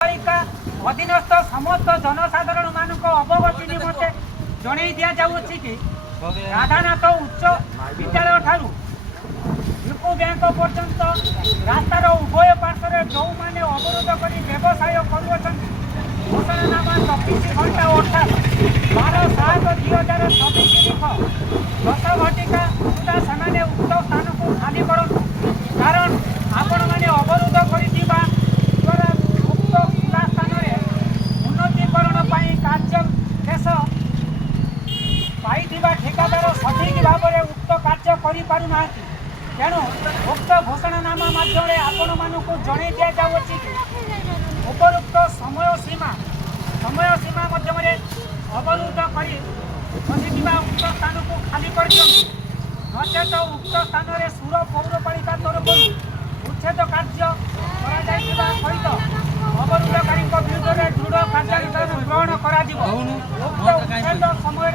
अधीनस्थ समस्त जनसाधारण मान अवगति निमंते जन दि जाऊँगी कि राधानाथ उच्च विद्यालय ठार यूको बैंक पर्यंत रास्तार उभय पार्श्व जो मैंने अवरोध कर व्यवसाय करनामा 24 घंटा अर्थात 12/7/2024 10 घटिका सुधा से उक्त स्थान को खाली करूँ कारण आपण मैंने अवरोध कर उक्त खुला स्थान उन्नतीकरण कार्य शेष पाई ठेकादार सठिक भाव में उक्त कार्य करना तेणु उक्त घोषणानामा माध्यम आपण मानक जन दि जाऊँगी कि उपरुक्त समय सीमा मध्यम अवरुद्ध कर उक्त स्थान को खाली कर नचेत उक्त स्थान में सुर पौरपालिका तरफ उच्छेद कार्य सहित अवरुद्धकारी विरुद्ध दृढ़ कार्यानुष्ठान ग्रहण कर समय